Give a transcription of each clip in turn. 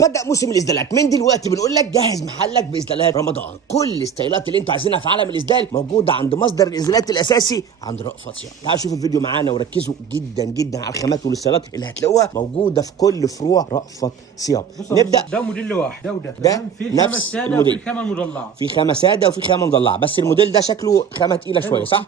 بدأ موسم الإسدالات من دلوقتي بنقول لك جهز محلك بإسدالات رمضان. كل الاستايلات اللي انتوا عايزينها في عالم الإسدال موجودة عند مصدر الإسدالات الأساسي عند رأفت صيام. تعالوا شوفوا الفيديو معانا وركزوا جدا جدا على الخامات والاستايلات اللي هتلاقوها موجودة في كل فروع رأفت صيام. نبدأ. ده موديل واحد ده تمام. في الخامة نفس السادة الموديل. وفي الخامة المضلعة. في خامة سادة وفي خامة مضلعة، بس الموديل ده شكله خامة تقيلة شوية صح؟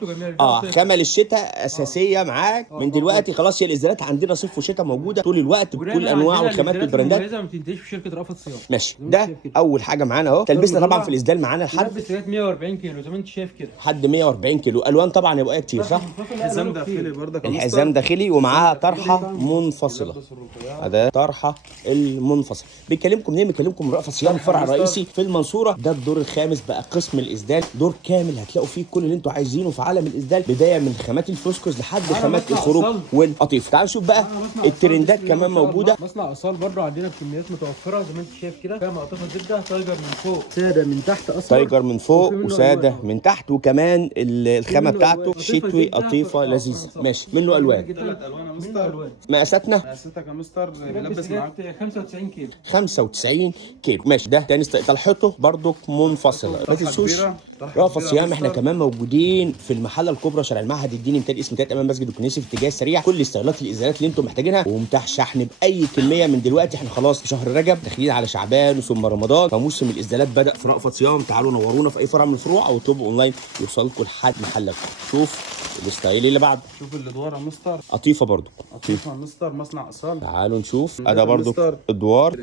خامة للشتاء أساسية معاك من دلوقتي. خلاص هي الإسدالات عندنا صيف وشتاء موجودة طول الوقت بكل أنواع والخامات والبراندات. ما تنتهيش في شركة رأفت صيام. ماشي، ده اول حاجه معانا اهو. تلبسنا طبعا في الاسدال معانا لحد تلبس لغايه 140 كيلو زي ما انت شايف كده، لحد 140 كيلو. الوان طبعا يبقى كتير صح؟ الحزام داخلي برضك، الحزام داخلي ومعاها طرحه منفصله. ده طرحه المنفصل. بيكلمكم منين؟ بيكلمكم من رأفت صيام الفرع الرئيسي في المنصوره. ده الدور الخامس بقى قسم الاسدال، دور كامل هتلاقوا فيه كل اللي انتوا عايزينه في عالم الاسدال، بدايه من خامات الفسكوز لحد خامات الخروج والقطيف. تعالوا نشوف بقى الترندات كمان موجوده. مصنع اصال برضه عندنا بكميات متوفره زي ما انت شايف كده. فيها مقطفه زبده، تايجر من فوق، ساده من تحت اصلا، تايجر من فوق وساده من تحت، وكمان الخامه بتاعته شتوي قطيفه لذيذه. ماشي، منه الوان. 3 الوان يا مستر. مقاساتك يا مستر بيلبس معاك 95 كيلو. 95 كيلو. ماشي، ده تاني طلحته برضك منفصله. ما تنسوش رأفت صيام احنا كمان موجودين في المحله الكبرى شارع المعهد الديني امتداد اسم امام مسجد الكنيسي في اتجاه سريع. كل استغلات الازالات اللي انتم محتاجينها ومتاح شحن باي كميه من دلوقتي. احنا خلاص في شهر رجب داخلين على شعبان ثم رمضان، فموسم الازالات بدا في رأفت صيام. تعالوا نورونا في اي فرع من الفروع او اطلبوا اونلاين يوصلكم لحد محلكم. شوف الستايل اللي بعده. شوف الادوار يا مستر، قطيفه برضو. قطيفه يا مستر، مصنع اصال. تعالوا نشوف ده برضو ادوار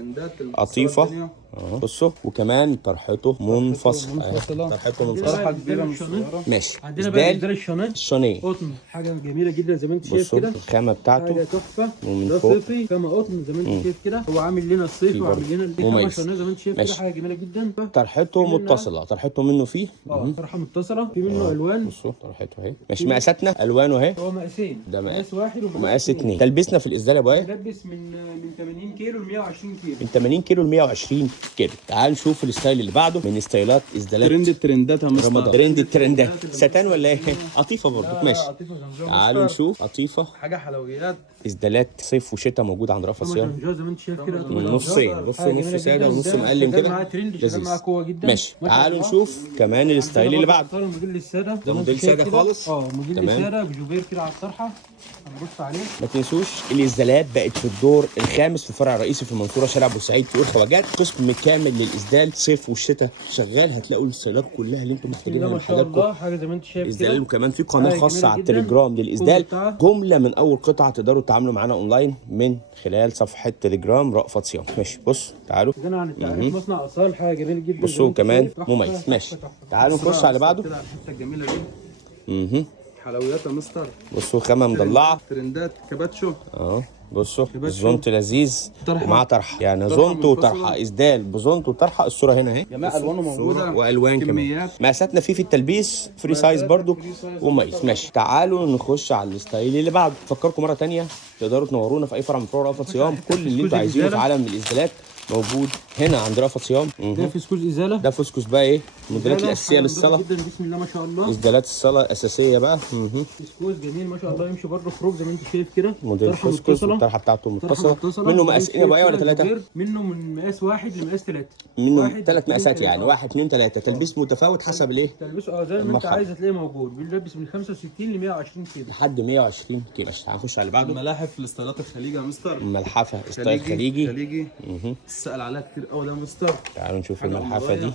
قطيفه. بصوا، وكمان طرحته منفصل. طرحته منفصله كبيره مش ماشي. عندنا بقى ازدال الشانيه قطن، حاجه جميله جدا زي ما انت شايف كده. الخامه بتاعته حاجه تحفه. ومن ده فوق صيفي خامه قطن زي ما انت شايف كده. هو عامل لنا الصيفي وعامل لنا الخامه شانيه زي ما انت شايف كده. حاجه جميله جدا. طرحته متصله. طرحته منه فيه طرحه متصله، في منه الوان. بصوا طرحته اهي. ماشي، مقاساتنا الوانه اهي. هو مقاسين، ده مقاس واحد ومقاس 2. تلبسنا في الازدال يا ابو ايه؟ تلبس من 80 كيلو ل 120 كيلو. من 80 كيلو ل 120 كيلو. تعال نشوف الستايل اللي بعده من ستايلات ازدالات ترند الترندات يا مستر. رمضان. ترند الترندات. ستان ولا ايه؟ قطيفه برضه. ماشي، تعالوا نشوف قطيفه. حاجه حلويات. ازدالات صيف وشتاء موجوده عند رأفت صيام. زي ما انت شايف كده، نصين. بصوا، نص ساده ونص مقلم كده. ماشي، تعالوا نشوف كمان الستايل اللي بعده. الموديل الساده، ده موديل ساده خالص. موديل ساده بجوبير كده على الطرحه. هنبص عليه. ما تنسوش الازدالات بقت في الدور الخامس في الفرع الرئيسي في المنصوره شارع بورسعيد في خواجات. قسم كامل للاسدال صيف والشتاء شغال. هتلاقوا الستايلات كلها اللي انتم محتاجينها من حضراتكم. حاجه زي ما انت شايف كده. اسدال، وكمان في قناه خاصه على التليجرام للاسدال. جمله من اول قطعه تقدروا تتعاملوا معانا اونلاين من خلال صفحه تليجرام رأفت صيام. ماشي، بص تعالوا. ده عن التعريف مصنع اصال، حاجه جميله جدا. بصوا كمان مميز. ماشي، تعالوا نخش على اللي بعده. الحته الجميله دي حلويات يا مستر. بصوا خامه مضلعه. ترندات كاباتشو بصوا الزونت لذيذ ومعاه طرحه. يعني زونت وطرحه، اسدال بزونت وطرحه. الصوره هنا اهي، جميع الوانه موجوده والوان كمان. مقاساتنا فيه في التلبيس فري سايز برضو ومميز. ماشي، تعالوا نخش على الستايل اللي بعده. فكركم مره ثانيه تقدروا تنورونا في اي فرع من فروع رأفت صيام. كل اللي انتوا عايزينه في عالم الاسدالات موجود هنا عند رأفت صيام. ده فسكوز ازاله. ده فسكوز بقى ايه؟ الموديلات الاساسيه للصلاه جدا. بسم الله ما شاء الله. اسدالات الصلاه الاساسيه بقى. فسكوز جميل ما شاء الله، يمشي برضه خروج زي ما انت شايف كده. موديل فسكوز والطرحه بتاعته متصله. منه مقاسين يا بقى ولا ثلاثه؟ منه من مقاس واحد لمقاس ثلاثه. منه 3 مقاسات يعني 1 2 3. تلبيس متفاوت حسب الايه؟ تلبسه زي ما انت عايز هتلاقيه موجود. بيلبس من 65 ل 120 كيلو. لحد 120 كيلو. ماشي، هنخش على اللي بعده. ملاحف في الاستايلات الخليجي يا مستر. ملحفه ستايل خليجي. السأل عليها كتير قوي ده يا مستر. تعالوا نشوف الملحفه دي.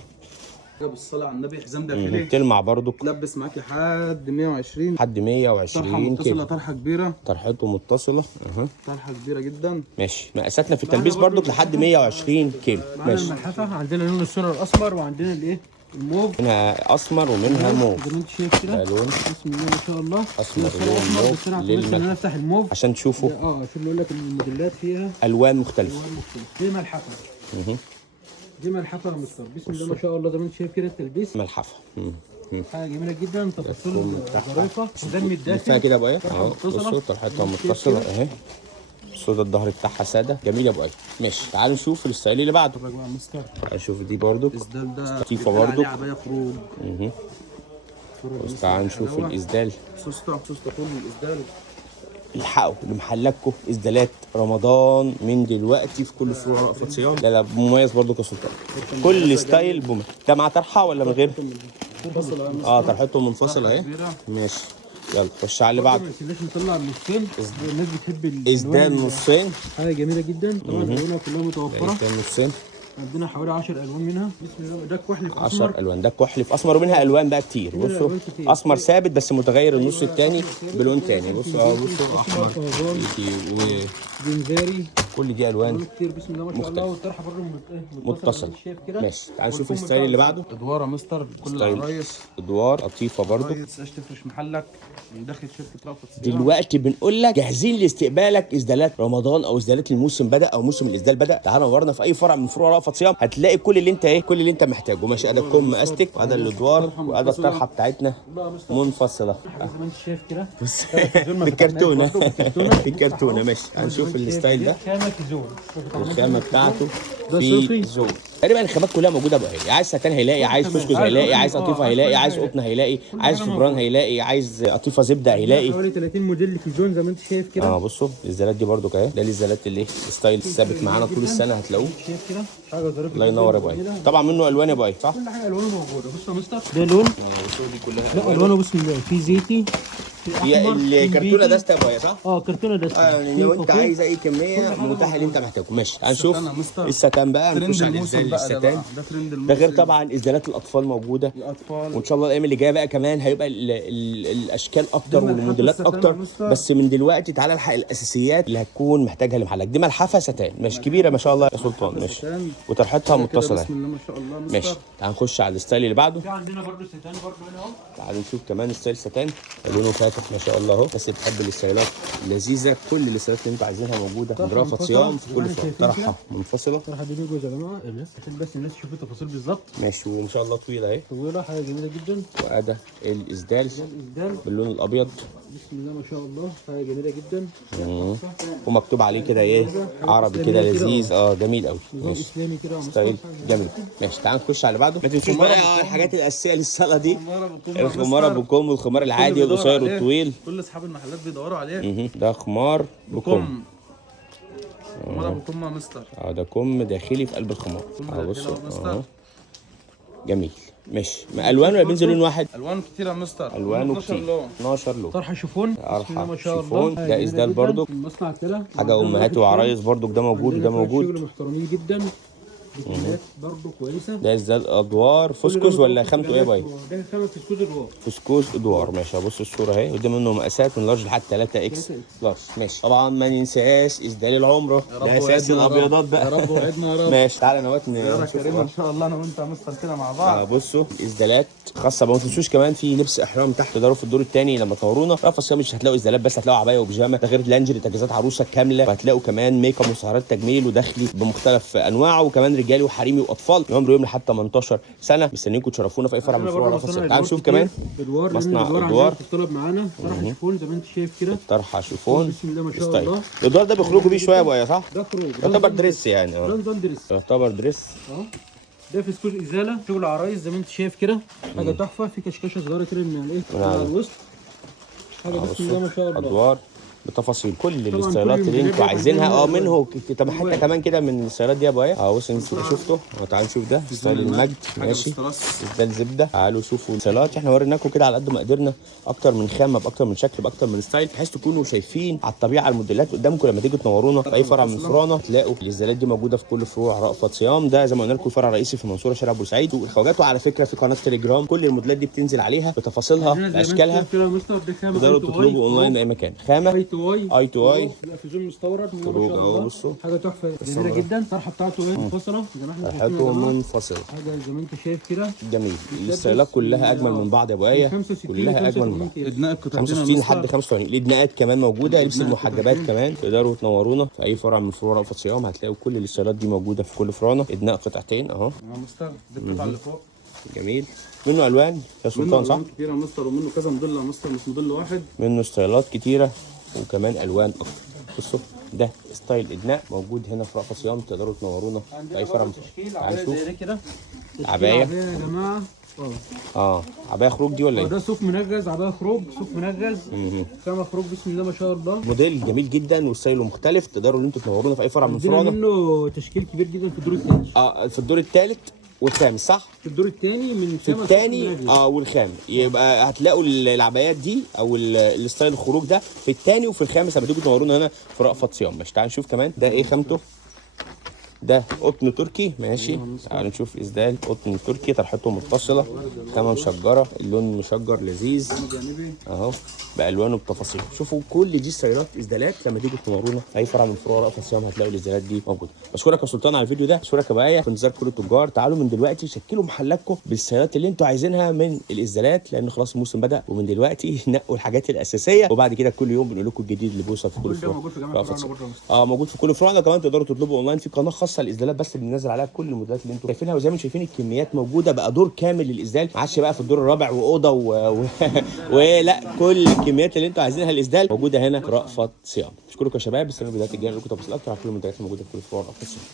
بالصلاه على النبي، حزام داخلي تلمع برضو. تلبس معاك لحد 120. لحد 120 طرحه متصله كيلو. طرحه كبيره. طرحته متصله. طرحه كبيره جدا. ماشي، مقاساتنا في التلبيس برضو لحد 120 كيلو. ماشي. الملحفه عندنا لون السنه الاسمر وعندنا الايه الموف. منها اسمر ومنها موف. زي ما انت شايف كده. لون بسم الله ما شاء الله. اسمر ولون موف للملحفه. نفتح الموف عشان تشوفوا. عشان نقول لك الموديلات فيها الوان مختلفه. دي ملحفه. دي ملحفه يا مستر. بسم الله ما شاء الله. زي ما انت شايف كده التلبيس ملحفه. حاجه جميله جدا. تفاصيل ظريفه. ده من الداخل فيها كده يا ابو ايه اهو. بصوا طرحتها متصله اهي. بصوا ده الظهر بتاعها ساده جميل يا ابو ايه. ماشي، تعالوا نشوف الستايل اللي بعده. تعالوا نشوف دي برضو الاسدال ده لطيفه برضو. عبايه خروج. بص تعالوا نشوف الاسدال. سوسته طول الاسدال. الحقوا لمحلاتكم اسدالات رمضان من دلوقتي في كل فروع رأفت صيام. لا لا مميز برضو كسلطان، كل ستايل بومه. ده مع طرحه ولا من غير؟ طرحته منفصله اهي. ماشي يلا خش على اللي بعده. ما تنساش نطلع النصين، الناس بتحب اسدال نصين، حاجه جميله جدا. طبعا الالوان كلها متوفره، اسدال نصين عندنا حوالي 10 الوان منها. بسم الله. ده كحلي في 10 اسمر، الوان، ده كحلي في اسمر، ومنها الوان بقى كتير. بصوا اسمر ثابت بس متغير النص الثاني بلون ثاني. بصوا بصوا احمر جنزاري، كل دي الوان كتير. بسم الله ما شاء الله. والطرحه برضه متصل. شايف كده. ماشي تعال نشوف الستايل اللي بعده. ادوار مستر كل ستايل العرايس، ادوار لطيفه برضو. ما تنساش تفرش محلك من داخل شركه رأفت صيام. دلوقتي بنقول لك جاهزين لاستقبالك اسدالات رمضان او اسدالات الموسم بدا او موسم الاسدال بدا. تعال نورنا في اي فرع من فروع رأفت صيام، هتلاقي كل اللي انت كل اللي انت محتاجه. ماشي ادي كم استك وادي الادوار وادي الطرحه بتاعتنا منفصله. زي ما انت شايف كده. بص بالكرتونه بالكرتونه. ماشي هنشوف الستايل ده. خامه في زون، الخامه بتاعته صوفي. في زون. تقريبا الخامات كلها موجوده بقى. عايز ستان هيلاقي، عايز فسكوز هيلاقي، عايز قطيفه هيلاقي، عايز قطن هيلاقي، عايز فبران هيلاقي، عايز قطيفه زبده هيلاقي. حوالي 30 موديل في زون زي ما انت شايف كده. بصوا الازالات دي برضو اهي. ده الازالات اللي الستايل الثابت معانا طول السنه هتلاقوه. شايف كده حاجه ظريفه. الله ينور يا باي. طبعا منه الوان يا باي صح؟ كل حاجه الوانه موجوده. بص يا مستر، ده لون. لا الوانه بسم الله، في زيتي، هي الكرتونه دستة يا باي صح؟ كرتونه دستة. يعني لو انت عايز اي كميه متاحه اللي انت محتاجه. ماشي هنشوف الستان بقى. نخش على الازدال الستان. ده غير طبعا ازدالات الاطفال موجوده، وان شاء الله الايام اللي جايه بقى كمان هيبقى الاشكال اكتر والموديلات اكتر. بس من دلوقتي تعالى الحق الاساسيات اللي هتكون محتاجها لمحلك. دي ملحفه ستان مش كبيره ما شاء الله يا سلطان. ماشي وطرحتها متصله. بسم الله ما شاء الله. ماشي تعال نخش على الستايل اللي بعده. في عندنا برضه ستان برضه هنا اهو. تعالوا نشوف كمان ستايل ستان لونه فاتح ما شاء الله اهو. بس بتحب الستايلات اللذيذه، كل الستايلات اللي انتوا عايزينها موجوده عند رأفت صيام في كل فرع. طرحه منفصله. الطرحه دي جوز يا جماعه عشان بس الناس تشوف التفاصيل بالظبط. ماشي وان شاء الله طويله اهي. طويله حاجه جميله جدا. وادي الاسدال الاسدال باللون الابيض. بسم الله ما شاء الله حاجه جميله جدا. ومكتوب عليه كده عربي كده لذيذ. جميل قوي. ماشي اسلامي كده ستايل جميل. ماشي تعال نخش على اللي بعده. ما تنسوش بقى الحاجات الاساسيه للصلاه دي. الخمار بكم والخمار العادي والقصير والطويل. كل اصحاب المحلات بيدوروا عليه. ده خمار بكم. خمار بكم يا مستر. ده كم داخلي في قلب الخمار. بصوا جميل. ماشي الوان ولا بينزل لون واحد؟ الوان كتير يا مستر. الوانه كتير. 12 لون. طرحه شيفون. طرحه ما شاء شيفون. الله. ده اسدال برضو. المصنع كده حاجه امهاتي وعرايس برضو. ده موجود وده موجود. شغل محترمين جدا. بكميات برضو كويسه. ده اسدال ادوار فسكوز ولا خامته ايه باي؟ ده خامه فسكوز ادوار. فسكوز ادوار. ماشي بص الصوره اهي. وده منه مقاسات من لارج لحد 3 اكس لارج. ماشي طبعا ما ننساش اسدال العمره. ده اساس الابيضات بقى. يا رب وعدنا يا رب. ماشي تعالى نوات كريم ان شاء الله انا وانت يا مستر كده مع بعض. بصوا اسدالات خاصه بقى. ما تنسوش كمان في لبس احرام تحت تقدروا في الدور الثاني لما تنورونا. رأفت صيام مش هتلاقوا اسدالات بس، هتلاقوا عبايه وبيجامه. ده غير لانجري تجهيزات عروسه كامله. وهتلاقوا كمان ميك اب وسهرات تجميل وداخلي بمختلف انواعه. وكمان رجالي وحريمي واطفال من عمر يوم لحد 18 سنه. مستنيينكم تشرفونا في اي فرع من فروع رأفت صيام. تعالوا نشوف كمان مصنع ادوار. الطلب معانا طرحه شيفون زي ما انت شايف كده. طرحه شيفون. بسم الله ما شاء الله. الادوار ده بيخرجوا بيه شويه بقى صح؟ ده خروج يعتبر دريس يعني. نظام دريس. يعتبر دريس. ده فسكوز ازاله شغل عرايس زي ما انت شايف كده. حاجه تحفه. في كشكشه صغيره كده من على الوسط. حاجه بسم الله ما شاء الله. ادوار بتفاصيل كل الستايلات اللي انتوا عايزينها. منه طب حتى كمان كده من الستايلات دي يا ابو ايه. بص انت شفته. تعالوا نشوف ده ستايل المجد. ماشي ده الزبده. تعالوا شوفوا الستايلات. احنا وريناكم كده على قد ما قدرنا اكتر من خامه باكتر من شكل باكتر من ستايل، بحيث تكونوا شايفين على الطبيعه الموديلات قدامكم لما تيجوا تنورونا في اي فرع من فروعنا. تلاقوا الازدالات دي موجوده في كل فروع رأفت صيام. ده زي ما قلنا لكم الفرع الرئيسي في المنصوره شارع بورسعيد. والخواجات على فكره في قناه تليجرام كل الموديلات دي بتنزل عليها بتفاصيلها باشكالها. تقدروا تطلبوا اونلاين اي مكان. خامه اي تو اي في زون مستورد ما شاء الله. حاجه تحفه جميله جدا. الطرحه بتاعته منفصله زي ما احنا شايفين. منفصله. حاجه زي ما انت شايف كده جميل. الستايلات كلها اجمل من بعض يا ابو ايه. كلها اجمل من بعض. ادناء القطعتين 65 لحد 85. الادناءات كمان موجوده. لبس المحجبات كمان تقدروا تنورونا في اي فرع من فروع رأفت صيام. هتلاقوا كل الستايلات دي موجوده في كل فروعنا. ادناء قطعتين اهو. مستر دي القطعه اللي فوق. جميل. منه الوان يا سلطان صح؟ منه كتير يا مستر ومنه كذا موديل يا مستر مش موديل واحد. منه ستايلات كتيره وكمان الوان اكتر. بصوا ده ستايل ادناء موجود هنا في رأفت صيام، تقدروا تنورونا في عندنا اي فرع. تشكيل تعال عبايه نشوف. زي ده كده. تشكيل عباية. يا جماعه. عبايه خروج دي ولا ايه؟ ده صوف منجز، عبايه خروج صوف منجز. خامه خروج بسم الله ما شاء الله. موديل جميل جدا وستايله مختلف، تقدروا ان انتوا تنورونا في اي فرع من عندنا فروعنا. منه تشكيل كبير جدا في الدور الثاني. في الدور الثالث والخامس صح؟ في الدور الثاني من في خامة الثاني صوف منجز. والخامس، يبقى هتلاقوا العبايات دي او الستايل الخروج ده في الثاني وفي الخامس لما تيجوا تنورونا هنا في رأفت صيام. ماشي تعال نشوف كمان ده ايه خامته. ده قطن تركي ماشي. تعالوا نشوف اسدال قطن تركي، طرحته متصله، خامه مشجره، اللون مشجر لذيذ اهو بالوانه بتفاصيله. شوفوا كل دي ستايلات اسدالات لما تيجوا تنورونا في اي فرع من فروع رأفت صيام هتلاقوا الاسدالات دي موجوده. بشكرك يا سلطان على الفيديو ده، بشكرك يا بقايا، في انتظار كل التجار. تعالوا من دلوقتي شكلوا محلاتكم بالستايلات اللي انتوا عايزينها من الاسدالات، لان خلاص الموسم بدا، ومن دلوقتي نقوا الحاجات الاساسيه، وبعد كده كل يوم بنقول لكم الجديد اللي بيوصل في كل فروع. موجود في جميع موجود في كل فروعنا. كمان تقدروا تطلبوا اونلاين في قناه خاصه الاسدالات بس اللي بننزل عليها كل الموديلات اللي انتم شايفينها. وزي ما انتم شايفين الكميات موجوده، بقى دور كامل للاسدال، ما عادش بقى في الدور الرابع واوضه ولا كل الكميات اللي انتم عايزينها الاسدال موجوده هنا في رأفت صيام. اشكركم يا شباب، استنوا الفيديوهات الجايه لكم تفاصيل اكتر على كل المنتجات الموجوده في كل فروع رأفت صيام.